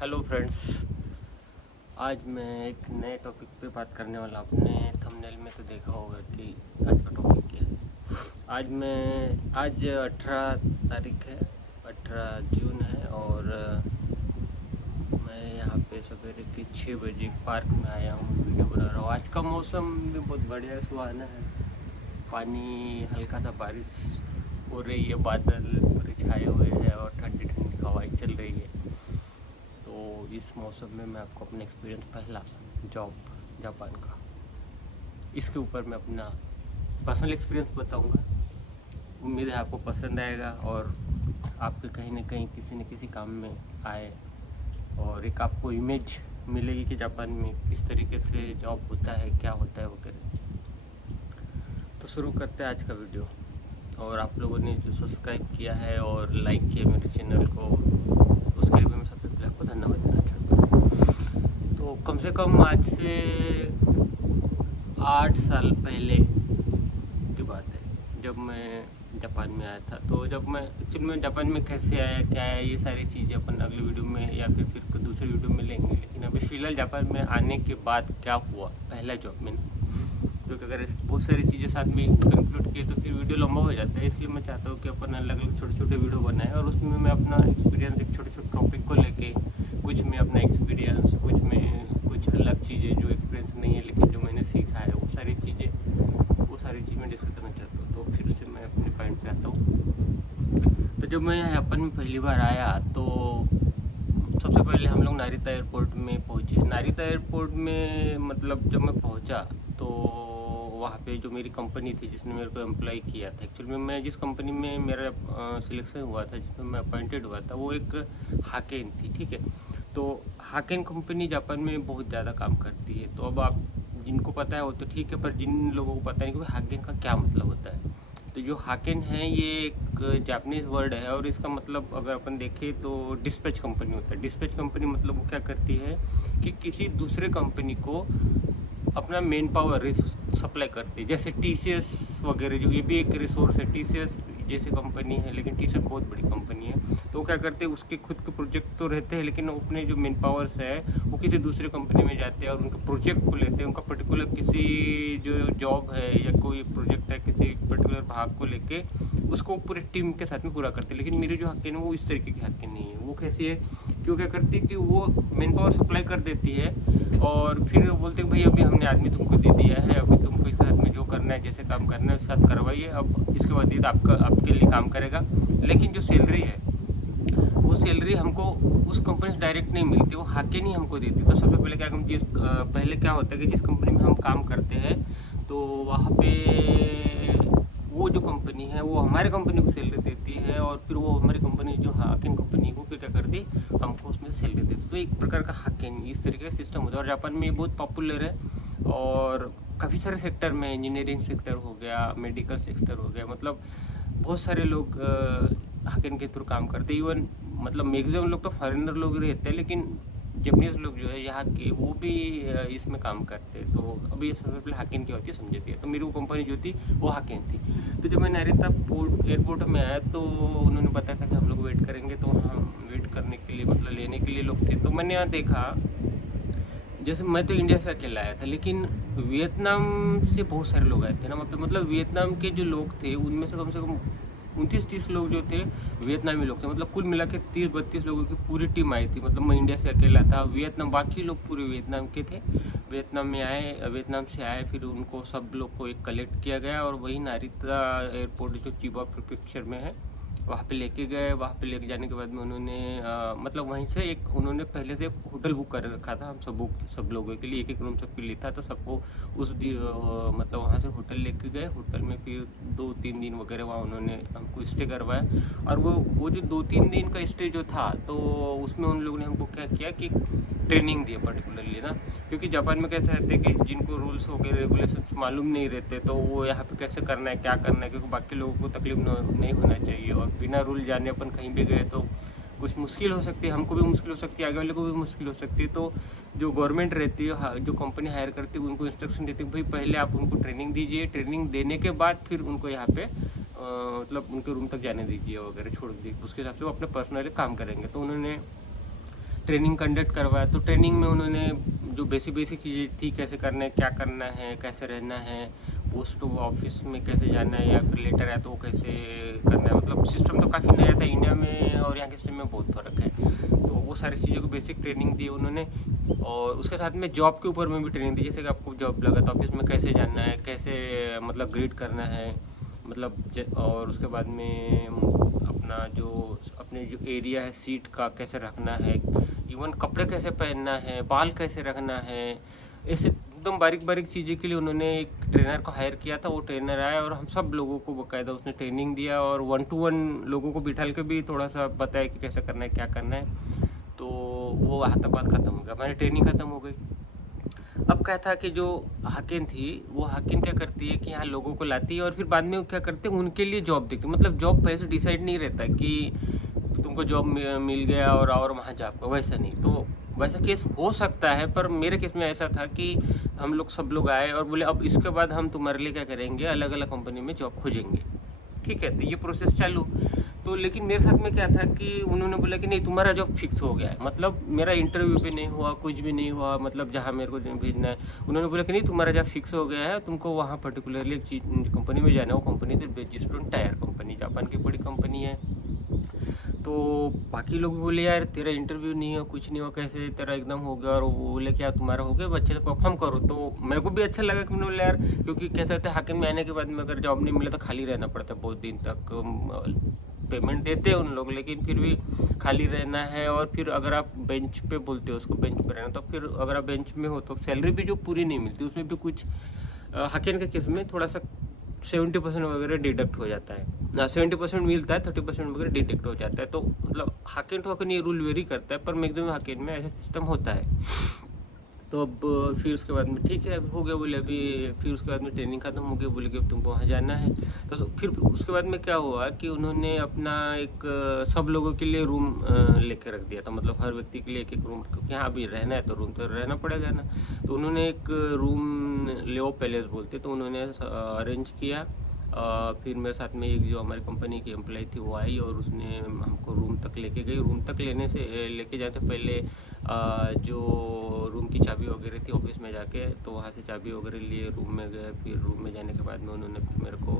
Hello friends, आज मैं एक नए टॉपिक पे बात करने वाला। आपने थंबनेल में तो देखा होगा कि आज का टॉपिक क्या है। आज 18 तारीख है, 18 जून है और मैं यहाँ पे सवेरे के 6 बजे पार्क में आया हूँ, वीडियो बना रहा हूँ। आज का मौसम भी बहुत बढ़िया सुहाना है, पानी हल्का सा बारिश हो रही है, बादल पूरे छाए हुए हैं और ठंडी ठंडी हवाएं चल रही है। तो इस मौसम में मैं आपको अपना एक्सपीरियंस पहला जॉब जापान का, इसके ऊपर मैं अपना पर्सनल एक्सपीरियंस बताऊंगा। उम्मीद है आपको पसंद आएगा और आपके कहीं ना कहीं किसी न किसी काम में आए और एक आपको इमेज मिलेगी कि जापान में किस तरीके से जॉब होता है, क्या होता है वगैरह। तो शुरू करते हैं आज का वीडियो। और आप लोगों ने जो सब्सक्राइब किया है और लाइक किया मेरे चैनल को, उसके लिए मैं सबसे पहले आपको धन्यवाद देना चाहता हूँ। तो कम से कम आज से 8 साल पहले की बात है जब मैं जापान में आया था। तो जब मैं एक्चुअली में जापान में कैसे आया, क्या है, ये सारी चीज़ें अपन अगले वीडियो में या फिर दूसरे वीडियो में लेंगे। लेकिन अभी फ़िलहाल जापान में आने के बाद क्या हुआ पहला जॉब में, क्योंकि अगर बहुत सारी चीज़ें साथ में कंक्लूड किए तो फिर वीडियो लंबा हो जाता है। इसलिए मैं चाहता हूँ कि अपन अलग अलग छोटे छोटे वीडियो बनाएं और उसमें मैं अपना एक्सपीरियंस एक छोटे छोटे टॉपिक को लेके, कुछ में अपना एक्सपीरियंस, कुछ में कुछ अलग चीज़ें जो एक्सपीरियंस नहीं है लेकिन जो मैंने सीखा है, वो सारी चीज़ मैं डिस्कस करना चाहता हूँ। तो फिर से मैं अपने पॉइंट पे आता हूँ। तो जब मैं जापान में पहली बार आया तो सबसे पहले हम लोग नारिता एयरपोर्ट में पहुँचे। नारिता एयरपोर्ट में मतलब जब मैं पहुँचा तो वहाँ पे जो मेरी कंपनी थी जिसने मेरे को एम्प्लॉय किया था, एक्चुअली में मैं जिस कंपनी में मेरा सिलेक्शन हुआ था, जिसमें मैं अपॉइंटेड हुआ था, वो एक हाकेन थी। ठीक है, तो हाकेन कंपनी जापान में बहुत ज़्यादा काम करती है। तो अब आप जिनको पता है वो तो ठीक है, पर जिन लोगों को पता नहीं कि हाकेन का क्या मतलब होता है, तो जो हाकेन है ये एक जापानीज वर्ड है और इसका मतलब अगर अपन देखें तो डिस्पैच कंपनी होता है। डिस्पैच कंपनी मतलब वो क्या करती है कि किसी दूसरे कंपनी को अपना मेन पावर सप्लाई करती है। जैसे TCS वगैरह, जो ये भी एक रिसोर्स है। TCS जैसी कंपनी है, लेकिन TCS बहुत बड़ी कंपनी है। तो क्या करते हैं, उसके खुद के प्रोजेक्ट तो रहते हैं लेकिन अपने जो मेन पावर्स है वो किसी दूसरे कंपनी में जाते हैं और उनके प्रोजेक्ट को लेते हैं। उनका पर्टिकुलर किसी जो जॉब है या कोई प्रोजेक्ट है किसी पर्टिकुलर भाग को लेके उसको पूरे टीम के साथ में पूरा करते हैं। लेकिन मेरी जो हाकेन है वो इस तरीके की हाकेन नहीं है। वो कैसी है कि वो क्या करती है कि वो मेन पावर सप्लाई कर देती है और फिर बोलते हैं भाई अभी हमने आदमी तुमको दे दिया है, अभी तुमको इसके साथ में जो करना है, जैसे काम करना है उसके साथ करवाइए, अब इसके बाद ये आपके लिए काम करेगा। लेकिन जो सैलरी है वो सैलरी हमको उस कंपनी से डायरेक्ट नहीं मिलती, वो हाकेन ही हमको देती। तो सबसे पहले क्या, हम पहले क्या होता है कि जिस कंपनी में हम काम करते हैं तो वहाँ पे वो जो कंपनी है वो हमारे कंपनी को सैलरी देती है और फिर वो हमारी कंपनी जो हाकेन कंपनी वो फिर क्या करती, हमको उसमें सैलरी देती। तो एक प्रकार का हाकेन इस तरीके का सिस्टम होता है और जापान में ये बहुत पॉपुलर है। और काफ़ी सारे सेक्टर में, इंजीनियरिंग सेक्टर हो गया, मेडिकल सेक्टर हो गया, मतलब बहुत सारे लोग हाकेन के थ्रू काम करते हैं। इवन मतलब मैक्सिमम लोग तो फॉरेनर लोग रहते हैं, लेकिन जापानीज लोग जो है यहाँ के वो भी इसमें काम करते हैं। तो अभी सबसे पहले हाकेन क्या होती है समझती है। तो मेरी वो कंपनी जो थी वो हाकेन थी। तो जब मैं नारिता एयरपोर्ट में आया तो उन्होंने बताया था कि हम लोग वेट करेंगे। तो हम वेट करने के लिए मतलब लेने के लिए लोग थे। तो मैंने यहाँ देखा, जैसे मैं तो इंडिया से अकेला आया था लेकिन वियतनाम से बहुत सारे लोग आए थे ना। मतलब वियतनाम के जो लोग थे उनमें से कम 29-30 लोग जो थे वियतनामी लोग थे। मतलब कुल मिला के 30-32 लोगों की पूरी टीम आई थी। मतलब मैं इंडिया से अकेला था, वियतनाम बाकी लोग पूरे वियतनाम के थे। वियतनाम से आए, फिर उनको सब लोग को एक कलेक्ट किया गया और वही नारिता एयरपोर्ट जो चिबा प्रीफेक्चर में है वहाँ पे लेके गए। वहाँ पे लेके जाने के बाद में उन्होंने मतलब वहीं से उन्होंने पहले से एक होटल बुक कर रखा था हम सब लोगों के लिए, एक रूम सबके लिए था। तो सबको मतलब वहाँ से होटल लेके गए। होटल में फिर 2-3 दिन वगैरह वहाँ उन्होंने हमको स्टे करवाया। और वो जो 2-3 दिन का स्टे जो था तो उसमें उन लोगों ने हमको क्या किया कि ट्रेनिंग दी पर्टिकुलरली ना। क्योंकि जापान में कैसा रहता है कि जिनको रूल्स वगैरह रेगुलेशंस मालूम नहीं रहते तो वो यहाँ पे कैसे करना है, क्या करना है, क्योंकि बाकी लोगों को तकलीफ नहीं होना चाहिए। और बिना रूल जाने अपन कहीं भी गए तो कुछ मुश्किल हो सकती है, हमको भी मुश्किल हो सकती है, आगे वाले को भी मुश्किल हो सकती है। तो जो गवर्नमेंट रहती है, जो कंपनी हायर करती है, उनको इंस्ट्रक्शन देती है भाई पहले आप उनको ट्रेनिंग दीजिए, ट्रेनिंग देने के बाद फिर उनको यहाँ पे मतलब उनके रूम तक जाने दीजिए वगैरह, छोड़ दीजिए। उसके हिसाब से वो अपने पर्सनली काम करेंगे। तो उन्होंने ट्रेनिंग कंडक्ट करवाया। तो ट्रेनिंग में उन्होंने जो बेसिक बेसिक चीज़ें थी, कैसे करना है, क्या करना है, कैसे रहना है, पोस्ट ऑफिस में कैसे जाना है, या फिर लेटर है तो वो कैसे करना है, मतलब सिस्टम तो काफ़ी नया था इंडिया में और यहाँ के सिस्टम में बहुत फ़र्क है। तो वो सारी चीज़ों को बेसिक ट्रेनिंग दी उन्होंने, और उसके साथ में जॉब के ऊपर में भी ट्रेनिंग दी। जैसे कि आपको जॉब लगा तो ऑफिस में कैसे जाना है, कैसे मतलब ग्रीट करना है, मतलब और उसके बाद में अपने जो एरिया है सीट का कैसे रखना है, इवन कपड़े कैसे पहनना है, बाल कैसे रखना है, ऐसे एकदम बारीक बारीक चीज़ें के लिए उन्होंने एक ट्रेनर को हायर किया था। वो ट्रेनर आया और हम सब लोगों को बाकायदा उसने ट्रेनिंग दिया, और 1 to 1 लोगों को बिठा के भी थोड़ा सा बताया कि कैसे करना है, क्या करना है। तो वो वहाँ तक बात ख़त्म हो गया, हमारी ट्रेनिंग ख़त्म हो गई। अब क्या था कि जो हाकिम थी, वो हाकिम क्या करती है कि यहाँ लोगों को लाती है और फिर बाद में वो क्या करते हैं, उनके लिए जॉब देखती है। मतलब जॉब पहले से डिसाइड नहीं रहता कि तुमको जॉब मिल गया और वहाँ जा पाओ, वैसा नहीं। तो वैसा केस हो सकता है, पर मेरे केस में ऐसा था कि हम लोग सब लोग आए और बोले अब इसके बाद हम तुम्हारे लिए क्या करेंगे, अलग अलग कंपनी में जॉब खोजेंगे। ठीक है, तो ये प्रोसेस चालू। तो लेकिन मेरे साथ में क्या था कि उन्होंने बोला कि नहीं तुम्हारा जॉब फिक्स हो गया है, मतलब मेरा इंटरव्यू भी नहीं हुआ, कुछ भी नहीं हुआ, मतलब जहाँ मेरे को भेजना है उन्होंने बोला कि नहीं तुम्हारा जॉब फिक्स हो गया है, तुमको वहाँ पर्टिकुलरली एक चीज कंपनी में जाना है। वो कंपनी थी ब्रिजस्टोन टायर कंपनी, जापान की बड़ी कंपनी है। तो बाकी लोग बोले यार तेरा इंटरव्यू नहीं हो, कुछ नहीं हो, कैसे तेरा एकदम हो गया, और वो बोले क्या तुम्हारा हो गया, अच्छे से परफॉर्म करो। तो मेरे को भी अच्छा लगा कि मैंने बोला यार, क्योंकि कैसे होता है हाकिम में आने के बाद में अगर जॉब नहीं मिले तो खाली रहना पड़ता है बहुत दिन तक। पेमेंट देते हैं उन लोग, लेकिन फिर भी खाली रहना है। और फिर अगर आप बेंच पे बोलते हो उसको, बेंच पे रहना, तो फिर अगर आप बेंच में हो तो सैलरी भी जो पूरी नहीं मिलती, उसमें भी कुछ हाकिम के केस में थोड़ा सा 70% वगैरह डिडक्ट हो जाता है ना, 70% मिलता है, 30% वगैरह डिडक्ट हो जाता है। तो मतलब हाकिम टू हाकिम ये रूल वेरी करता है, पर मैक्सिमम हाकिम में ऐसा सिस्टम होता है। तो अब फिर उसके बाद में ठीक है हो गया, बोले अभी फिर उसके बाद में ट्रेनिंग खत्म हो गई, बोले कि अब तुमको वहाँ जाना है। तो फिर उसके बाद में क्या हुआ कि उन्होंने अपना एक सब लोगों के लिए रूम लेके रख दिया था, मतलब हर व्यक्ति के लिए एक एक रूम, क्योंकि यहाँ अभी रहना है तो रूम तो रहना पड़ेगा ना। तो उन्होंने एक रूम लेओ पैलेस बोलते, तो उन्होंने अरेंज किया। फिर मेरे साथ में एक जो हमारी कंपनी की एम्प्लॉय थी वो आई और उसने हमको रूम तक लेके गई। रूम तक लेके जाते पहले जो रूम की चाबी वगैरह थी ऑफिस में जाके, तो वहाँ से चाबी वगैरह लिए रूम में गए। फिर रूम में जाने के बाद में उन्होंने फिर मेरे को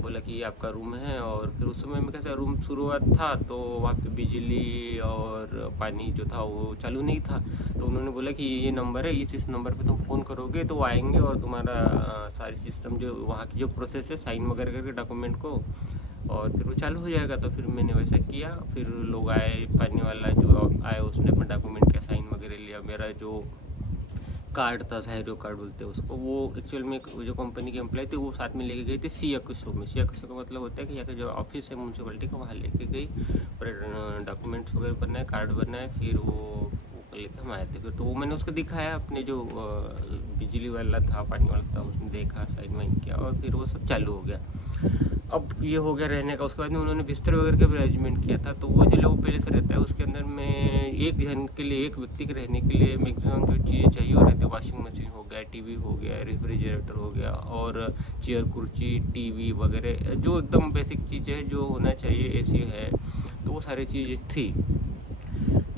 बोला कि ये आपका रूम है। और फिर उस समय में कैसा रूम शुरुआत था तो वहाँ पे बिजली और पानी जो था वो चालू नहीं था। तो उन्होंने बोला कि ये नंबर है, इस नंबर पे तुम फ़ोन करोगे तो वो आएंगे और तुम्हारा सारी सिस्टम जो वहाँ की जो प्रोसेस है साइन वगैरह करके डॉक्यूमेंट को, और फिर वो चालू हो जाएगा। तो फिर मैंने वैसा किया। फिर लोग आए, पानी वाला जो आया उसने अपना डॉक्यूमेंट का साइन वगैरह लिया। मेरा जो कार्ड था, साइरो कार्ड बोलते हैं उसको, वो एक्चुअल में जो कंपनी के एम्प्लॉय थे वो साथ में लेके गए थे सियाकुशो में। सियाकुशो का मतलब होता है कि यहाँ का जो ऑफिस है म्यूनसिपलिटी का, वहाँ लेके गई, पर डॉक्यूमेंट्स वगैरह बनाए, कार्ड बनाए, फिर वो लेके हम आए थे। फिर तो वो मैंने उसको दिखाया, अपने जो बिजली वाला था, पानी वाला था, उसने देखा, साइन वाइन किया, और फिर वो सब चालू हो गया। अब ये हो गया रहने का। उसके बाद में उन्होंने बिस्तर वगैरह का भी अरेंजमेंट किया था। तो वो जो लोग पहले से रहता है उसके अंदर में एक जन के लिए, एक व्यक्ति के रहने के लिए मैक्सिमम जो चीज़ें चाहिए वो रहती है। वॉशिंग मशीन हो गया, टीवी हो गया, रेफ्रिजरेटर हो गया, और चेयर, कुर्सी, टीवी वगैरह जो एकदम बेसिक चीज़ें हैं जो होना चाहिए, एसी है, तो वो सारी चीज़ें थी।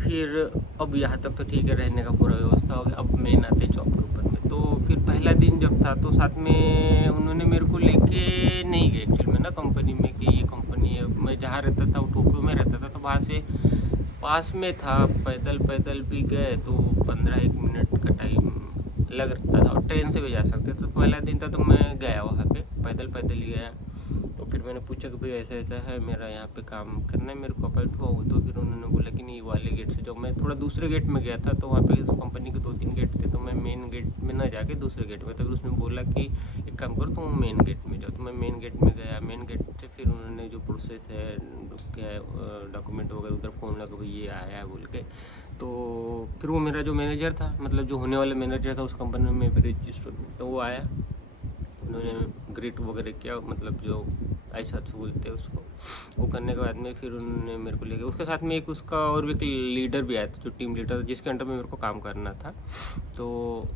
फिर अब यहाँ तक तो ठीक है, रहने का पूरा व्यवस्था हो गया। अब मेन आते जॉब के ऊपर में। तो फिर पहला दिन जब था तो साथ में उन्होंने मेरे को लेके नहीं गए एक्चुअल में ना कंपनी में, कि ये कंपनी है। मैं जहाँ रहता था वो टोक्यो में रहता था, तो वहाँ से पास में था, पैदल पैदल भी गए तो 15-1 मिनट का टाइम लगता था, और ट्रेन से भी जा सकते। तो पहला दिन था तो मैं गया वहाँ पे, पैदल पैदल ही गया। तो फिर मैंने पूछा कि भाई ऐसा ऐसा है, मेरा यहाँ पे काम करना है, मेरे को अपॉइंट हुआ हो। तो फिर उन्होंने बोला कि नहीं वाले गेट से। जब मैं थोड़ा दूसरे गेट में गया था तो वहाँ पे इस कंपनी के 2-3 गेट थे, तो मैं मेन गेट में ना जाके दूसरे गेट में। तो फिर उसने बोला कि एक काम करो तुम मेन गेट में जाओ। तो मैं मेन गेट में गया। मेन गेट से फिर उन्होंने जो प्रोसेस है, क्या है, डॉक्यूमेंट वगैरह उधर फ़ोन लगा भाई ये आया है बोल के। तो फिर वो मेरा जो मैनेजर था, मतलब जो होने वाला मैनेजर था उस कंपनी में रजिस्टर, तो वो आया, उन्होंने ग्रीट वगैरह किया, मतलब जो ऐसा तो बोलते हैं उसको। वो करने के बाद में फिर उन्होंने मेरे को लेके, उसके साथ में एक उसका और भी एक लीडर भी आया था, जो टीम लीडर था, जिसके अंडर में मेरे को काम करना था। तो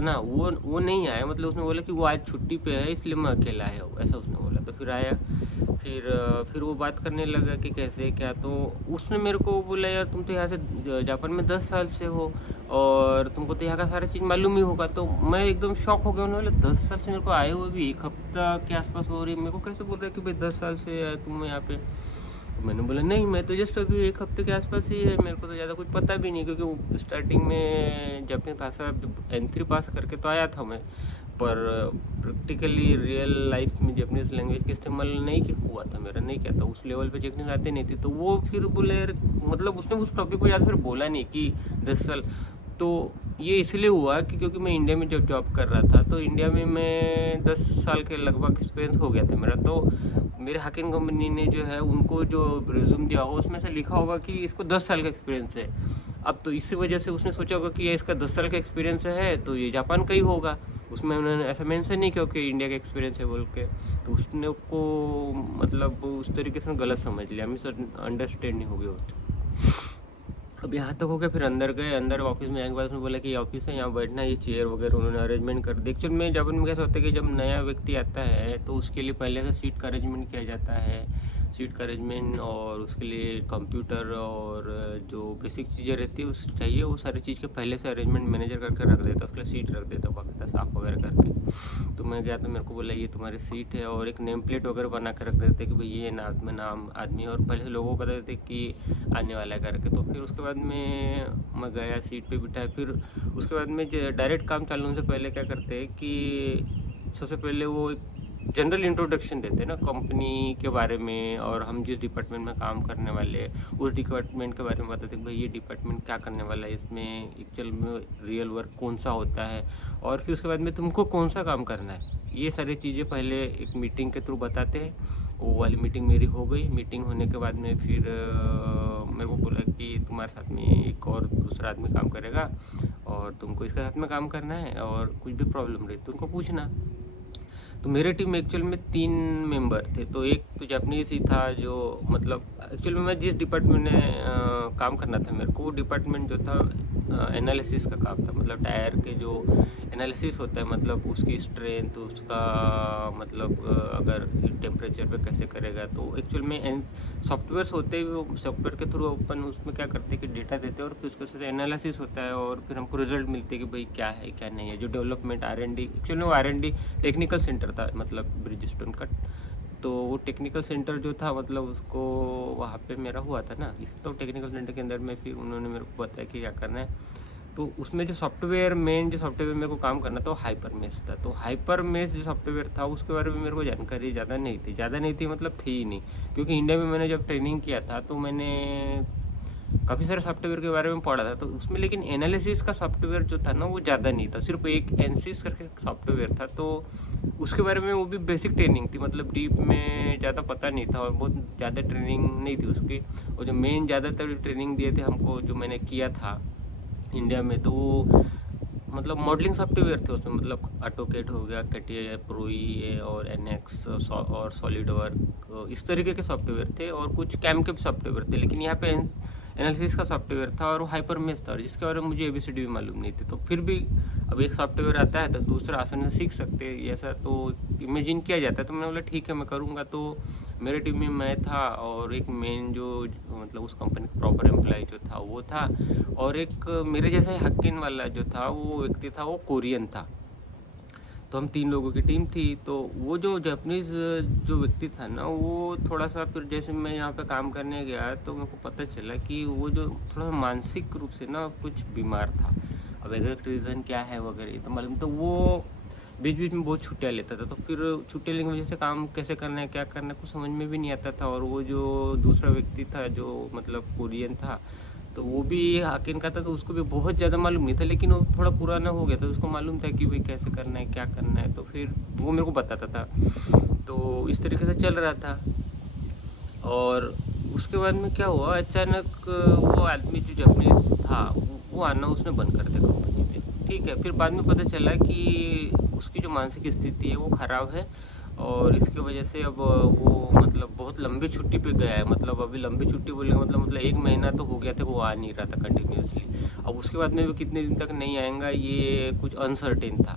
ना वो नहीं आया, मतलब उसने बोला कि वो आज छुट्टी पे है इसलिए मैं अकेला आया हूँ, ऐसा उसने बोला। तो फिर आया, फिर वो बात करने लगा कि कैसे क्या। तो उसने मेरे को बोला, यार तुम तो यहाँ से जापान में 10 साल से हो और तुमको तो यहाँ का सारा चीज़ मालूम ही होगा। तो मैं एकदम शॉक हो गया। उन्होंने बोला 10 साल से मेरे को आए हुए भी 1 हफ्ता के आसपास हो रही, मेरे को कैसे बोल रहे कि भाई 10 साल से है तुम यहाँ पे। तो मैंने बोला नहीं, मैं तो जस्ट अभी 1 हफ्ते के आसपास ही है, मेरे को तो ज़्यादा कुछ पता भी नहीं, क्योंकि स्टार्टिंग में जापानी भाषा N3 पास करके तो आया था मैं, पर प्रैक्टिकली रियल लाइफ में जापानीज लैंग्वेज का इस्तेमाल नहीं हुआ था मेरा, नहीं किया था, उस लेवल पे जापानीज आते नहीं थी। तो वो फिर बोले, मतलब उसने उस टॉपिक को ज़्यादा फिर बोला नहीं कि 10 साल। तो ये इसलिए हुआ कि क्योंकि मैं इंडिया में जब जॉब कर रहा था, तो इंडिया में मैं 10 साल के लगभग एक्सपीरियंस हो गया था मेरा। तो मेरे हाकिन कंपनी ने जो है उनको जो रिज्यूम दिया होगा उसमें से लिखा होगा कि इसको 10 साल का एक्सपीरियंस है। अब तो इसी वजह से उसने सोचा होगा कि ये इसका 10 साल का एक्सपीरियंस है तो ये जापान का ही होगा। उसमें उन्होंने ऐसा मेंशन नहीं किया कि इंडिया का एक्सपीरियंस है बोल के। तो उसने को मतलब उस तरीके से गलत समझ लिया, मिस अंडरस्टैंडिंग हो गई होती। अब यहाँ तक हो गया, फिर अंदर गए, अंदर ऑफिस में आने के बाद उसने बोला कि ये ऑफिस है, यहाँ बैठना, ये चेयर वगैरह उन्होंने अरेंजमेंट कर दी। एक्चुअल में जापान में कैसा होता है कि जब नया व्यक्ति आता है तो उसके लिए पहले से सीट का अरेंजमेंट किया जाता है, सीट का अरेंजमेंट, और उसके लिए कंप्यूटर और जो बेसिक चीज़ें रहती है उस चाहिए, वो सारी चीज़ के पहले से अरेंजमेंट मैनेजर करके रख देता है, उसके लिए सीट रख देता है बाकायदा साफ वगैरह करके। तो मैं गया तो मेरे को बोला ये तुम्हारी सीट है, और एक नेम प्लेट वगैरह बना कर रख देते कि भाई ये नाम आदमी, और पहले से लोगों को बता देते कि आने वाला है करके। तो फिर उसके बाद में मैं गया, सीट पे बिठाया। फिर उसके बाद में डायरेक्ट काम चालू होने से पहले क्या करते हैं कि सबसे पहले वो जनरल इंट्रोडक्शन देते हैं ना कंपनी के बारे में, और हम जिस डिपार्टमेंट में काम करने वाले उस डिपार्टमेंट के बारे में बताते हैं भाई ये डिपार्टमेंट क्या करने वाला है, इसमें एक्चुअल में रियल वर्क कौन सा होता है, और फिर उसके बाद में तुमको कौन सा काम करना है, ये सारी चीज़ें पहले एक मीटिंग के थ्रू बताते हैं। वो वाली मीटिंग मेरी हो गई। मीटिंग होने के बाद में फिर मेरे को बोला कि तुम्हारे साथ में एक और दूसरा आदमी काम करेगा और तुमको इसके साथ में काम करना है, और कुछ भी प्रॉब्लम रही तो उनको पूछना। तो मेरे टीम में एक्चुअल में 3 मेंबर थे। तो एक तो जापानीज ही था, जो मतलब एक्चुअल में मैं जिस डिपार्टमेंट में काम करना था मेरे को, वो डिपार्टमेंट जो था एनालिसिस का काम था, मतलब टायर के जो एनालिसिस होता है, मतलब उसकी स्ट्रेंथ, उसका मतलब अगर टेम्परेचर पे कैसे करेगा। तो एक्चुअल में सॉफ्टवेयर्स होते हैं, वो सॉफ्टवेयर के थ्रू अपन उसमें क्या करते हैं कि डेटा देते हैं, और फिर उसके साथ एनालिसिस होता है, और फिर हमको रिजल्ट मिलते हैं कि भाई क्या है क्या नहीं है। जो डेवलपमेंट R&D, एक्चुअली वो R&D टेक्निकल सेंटर था, मतलब ब्रिजस्टोन का। तो वो टेक्निकल सेंटर जो था, मतलब उसको वहाँ पे मेरा हुआ था ना, इस तो टेक्निकल सेंटर के अंदर में फिर उन्होंने मेरे को बताया कि क्या करना है। तो उसमें जो सॉफ्टवेयर मेरे को काम करना था वो हाइपरमेश था। तो हाइपरमेश जो सॉफ्टवेयर था उसके बारे में मेरे को जानकारी ज़्यादा नहीं थी, मतलब थी ही नहीं, क्योंकि इंडिया में मैंने जब ट्रेनिंग किया था तो मैंने काफ़ी सारे सॉफ्टवेयर के बारे में पढ़ा था। तो उसमें लेकिन एनालिसिस का सॉफ्टवेयर जो था ना वो ज़्यादा नहीं था, सिर्फ एक एनसिस करके सॉफ्टवेयर था। तो उसके बारे में वो भी बेसिक ट्रेनिंग थी, मतलब डीप में ज़्यादा पता नहीं था, और बहुत ज़्यादा ट्रेनिंग नहीं थी उसकी। और जो मेन ज़्यादातर ट्रेनिंग दिए थे हमको, जो मैंने किया था इंडिया में, तो वो मतलब मॉडलिंग सॉफ्टवेयर थे उसमें, मतलब ऑटोकेड हो गया, कैटिया, प्रोई और NX और सॉलिड वर्क, इस तरीके के सॉफ्टवेयर थे, और कुछ कैम के सॉफ्टवेयर थे। लेकिन यहाँ पे एनालिसिस का सॉफ्टवेयर था, और वो हाइपरमेश था, और जिसके बारे में मुझे ABCD भी मालूम नहीं थी। तो फिर भी अब एक सॉफ्टवेयर आता है तो दूसरा आसानी से सीख सकते हैं, ऐसा तो इमेजिन किया जाता है। तो मैंने बोला ठीक है मैं करूँगा। तो मेरे टीम में मैं था, और एक मेन जो मतलब उस कंपनी का प्रॉपर एम्प्लॉय जो था वो था, और एक मेरे जैसा ही हक्किन वाला जो था वो व्यक्ति था, वो कोरियन था। तो हम 3 लोगों की टीम थी। तो वो जो जापानीज़ जो व्यक्ति था ना, वो थोड़ा सा, फिर जैसे मैं यहाँ पे काम करने गया तो मेरे को पता चला कि वो जो थोड़ा सा मानसिक रूप से ना कुछ बीमार था। अब एग्जैक्ट रीज़न क्या है वगैरह तो मालूम। तो वो बीच बीच में बहुत छुट्टियाँ लेता था, तो फिर छुट्टियाँ लेने की वजह से काम कैसे करना है क्या करना है कुछ समझ में भी नहीं आता था। और वो जो दूसरा व्यक्ति था जो मतलब कोरियन था, तो वो भी हाकिन का था, तो उसको भी बहुत ज़्यादा मालूम नहीं था, लेकिन वो थोड़ा पुराना हो गया था, उसको मालूम था कि भाई कैसे करना है क्या करना है। तो फिर वो मेरे को बताता था। तो इस तरीके से चल रहा था। और उसके बाद में क्या हुआ, अचानक वो आदमी जो जापानीज था वो आना उसने बंद कर दिया कंपनी में। ठीक है, फिर बाद में पता चला कि उसकी जो मानसिक स्थिति है वो ख़राब है, और इसकी वजह से अब वो मतलब बहुत लंबी छुट्टी पे गया है। मतलब अभी लंबी छुट्टी बोले मतलब 1 महीना तो हो गया था वो आ नहीं रहा था कंटिन्यूसली। अब उसके बाद में भी कितने दिन तक नहीं आएगा ये कुछ अनसर्टेन था।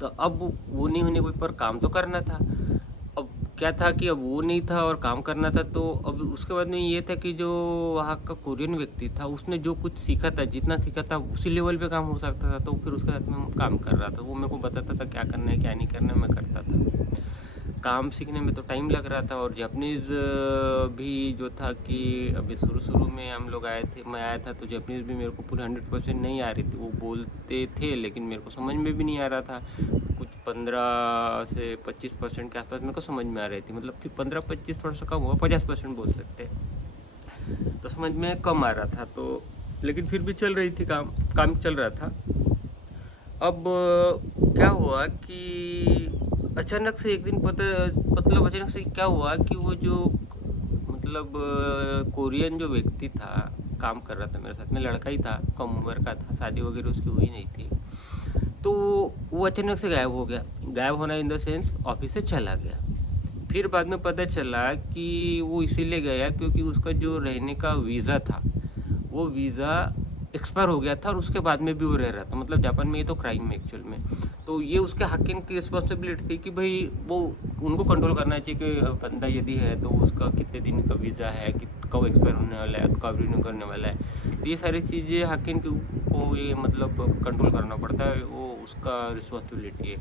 तो अब वो नहीं होने पर काम तो करना था। अब क्या था कि अब वो नहीं था और काम करना था, तो अब उसके बाद में ये था कि जो वहाँ का कोरियन व्यक्ति था उसने जो कुछ सीखा था, जितना सीखा था उसी लेवल पे काम हो सकता था, तो फिर उसके साथ में काम कर रहा था। वो मेरे को बताता था क्या करना है क्या नहीं करना है, मैं करता था। काम सीखने में तो टाइम लग रहा था। और जापनीज़ भी जो था कि अभी शुरू में हम लोग आए थे, मैं आया था तो जापनीज़ भी मेरे को पूरी 100% नहीं आ रही थी। वो बोलते थे लेकिन मेरे को समझ में भी नहीं आ रहा था। कुछ 15 से 25% के आसपास मेरे को समझ में आ रही थी। मतलब कि 15-25 थोड़ा सा कम हुआ, 50% बोल सकते हैं, तो समझ में कम आ रहा था। तो लेकिन फिर भी चल रही थी, काम चल रहा था। अब क्या हुआ कि अचानक से एक दिन मतलब अचानक से क्या हुआ कि वो जो मतलब कोरियन जो व्यक्ति था, काम कर रहा था मेरे साथ में, लड़का ही था, कम उम्र का था, शादी वगैरह उसकी हुई नहीं थी। तो वो अचानक से गायब हो गया। गायब होना इन द सेंस ऑफिस से चला गया। फिर बाद में पता चला कि वो इसीलिए गया क्योंकि उसका जो रहने का वीज़ा था वो वीज़ा एक्सपायर हो गया था, और उसके बाद में भी वो रह रहा था। मतलब जापान में ये तो क्राइम है एक्चुअल में। तो ये उसके हकीम की रिस्पॉन्सिबिलिटी थी कि भाई वो उनको कंट्रोल करना चाहिए कि बंदा यदि है तो उसका कितने दिन का वीज़ा है, कि कब एक्सपायर होने वाला है, कब रिन्यू करने वाला है। तो ये सारी चीज़ें हकीम को ये मतलब कंट्रोल करना पड़ता है, वो उसका रिस्पॉन्सिबिलिटी है।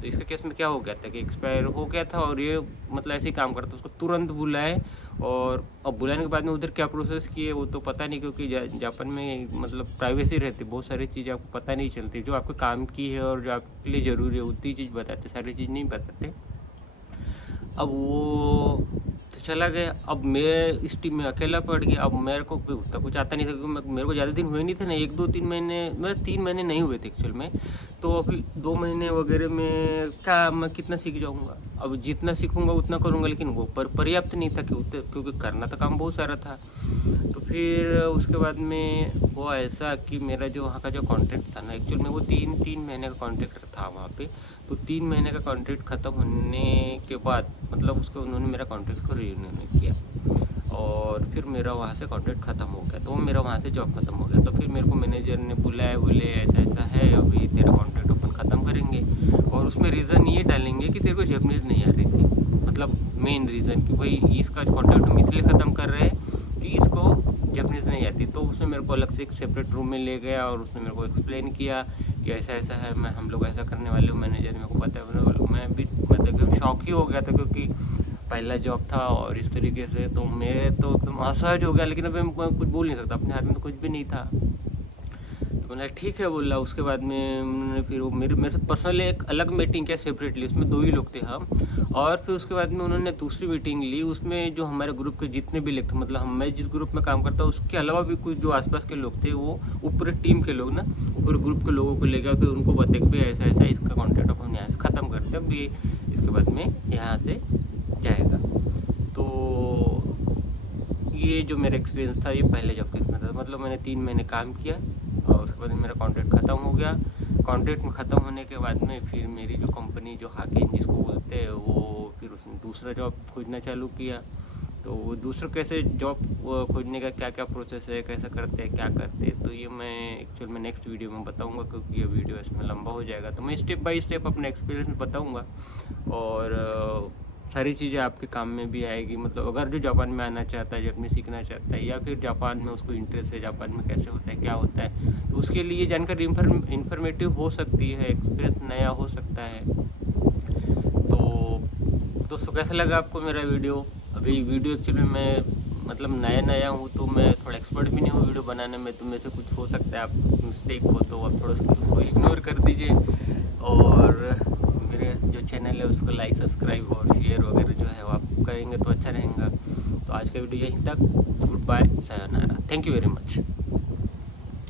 तो इसके केस में क्या हो गया था कि एक्सपायर हो गया था, और ये मतलब ऐसे ही काम करता, उसको तुरंत बुलाए। और अब बुलाने के बाद में उधर क्या प्रोसेस किए वो तो पता नहीं, क्योंकि जापान में मतलब प्राइवेसी रहती, बहुत सारी चीज़ें आपको पता नहीं चलती। जो आपके काम की है और जो आपके लिए ज़रूरी है उतनी चीज़ बताते, सारी चीज़ नहीं बताते। अब वो तो चला गया। अब मैं इस टीम में अकेला पड़ गया। अब मेरे को उतना कुछ आता नहीं था, क्योंकि मेरे को ज़्यादा दिन हुए नहीं थे ना, 1-2-3 महीने, मतलब 3 महीने नहीं हुए थे एक्चुअल में। तो अभी 2 महीने वगैरह में क्या मैं कितना सीख जाऊँगा। अब जितना सीखूँगा उतना करूँगा, लेकिन वो पर्याप्त नहीं था क्योंकि करना था काम बहुत सारा था। तो फिर उसके बाद में हुआ ऐसा कि मेरा जो वहाँ का जो कॉन्ट्रैक्ट था ना, एक्चुअल में वो 3 महीने का कॉन्ट्रैक्ट था वहाँ पे। तो 3 महीने का कॉन्ट्रैक्ट ख़त्म होने के बाद मतलब उसको उन्होंने मेरा कॉन्ट्रैक्ट को रिन्यू किया, और फिर मेरा वहाँ से कॉन्ट्रैक्ट ख़त्म हो गया। तो मेरा वहाँ से जॉब ख़त्म हो गया। तो फिर मेरे को मैनेजर ने बुलाया, बोले ऐसा ऐसा है, अभी तेरा कॉन्ट्रैक्ट अपन ख़त्म करेंगे, और उसमें रीज़न ये डालेंगे कि तेरे को जापनीज़ नहीं आ रही थी। मतलब मेन रीज़न कि भाई इसका कॉन्ट्रैक्ट हम इसलिए ख़त्म कर रहे हैं कि इसको जापनीज़ नहीं आती। तो उसने मेरे को अलग से एक सेपरेट रूम में ले गया और उसने मेरे को एक्सप्लेन किया कि ऐसा ऐसा है, हम लोग ऐसा करने वाले हो। मैनेजर मेरे को पता है, मैं भी मतलब शौक ही हो गया था, क्योंकि पहला जॉब था और इस तरीके से तो मेरे तो एकदम असहज हो गया। लेकिन अभी मैं कुछ बोल नहीं सकता, अपने हाथ में तो कुछ भी नहीं था। तो मैंने ठीक है बोला। उसके बाद में उन्होंने फिर वो मेरे से पर्सनली एक अलग मीटिंग किया सेपरेटली, उसमें 2 ही लोग थे हम। और फिर उसके बाद में उन्होंने दूसरी मीटिंग ली, उसमें जो हमारे ग्रुप के जितने भी लोग थे, मतलब मैं जिस ग्रुप में काम करता हूँ उसके अलावा भी कुछ जो आसपास के लोग थे, वो पूरे टीम के लोग ना, पूरे ग्रुप के लोगों को ले गया। फिर उनको बताया कि भाई ऐसा ऐसा इसका कॉन्ट्रैक्ट अपन यहाँ से ख़त्म करते हैं, अब ये इसके बाद में यहाँ से जाएगा। तो ये जो मेरा एक्सपीरियंस था, ये पहले जॉब का एक्सपीरियंस था। मतलब मैंने 3 महीने काम किया और उसके बाद मेरा कॉन्ट्रैक्ट ख़त्म हो गया। कॉन्ट्रैक्ट में ख़त्म होने के बाद में फिर मेरी जो कंपनी जो हाकेन जिसको बोलते हैं, वो फिर उसने दूसरा जॉब खोजना चालू किया। तो वो दूसरा कैसे जॉब खोजने का क्या क्या प्रोसेस है, कैसे करते हैं, क्या करते हैं, तो ये मैं एक्चुअल में नेक्स्ट वीडियो में बताऊंगा, क्योंकि ये वीडियो इसमें लंबा हो जाएगा। तो मैं स्टेप बाय स्टेप अपने एक्सपीरियंस बताऊंगा, और सारी चीज़ें आपके काम में भी आएगी। मतलब अगर जो जापान में आना चाहता है, जापानी सीखना चाहता है, या फिर जापान में उसको इंटरेस्ट है, जापान में कैसे होता है, क्या होता है, तो उसके लिए जानकारी इन्फॉर्मेटिव हो सकती है, एक्सपीरियंस नया हो सकता है। तो दोस्तों, कैसा लगा आपको मेरा वीडियो? अभी वीडियो एक्चुअली मैं मतलब नया हूँ, तो मैं थोड़ा एक्सपर्ट भी नहीं हूँ वीडियो बनाने में। तो मेरे से कुछ हो सकता है, आप मिस्टेक हो तो आप थोड़ा उसको इग्नोर कर दीजिए। और मेरे जो चैनल है उसको लाइक, सब्सक्राइब और शेयर वगैरह जो है वो आप करेंगे तो अच्छा रहेगा। तो आज का वीडियो यहीं तक। गुड बाय, सायोनारा, थैंक यू वेरी मच।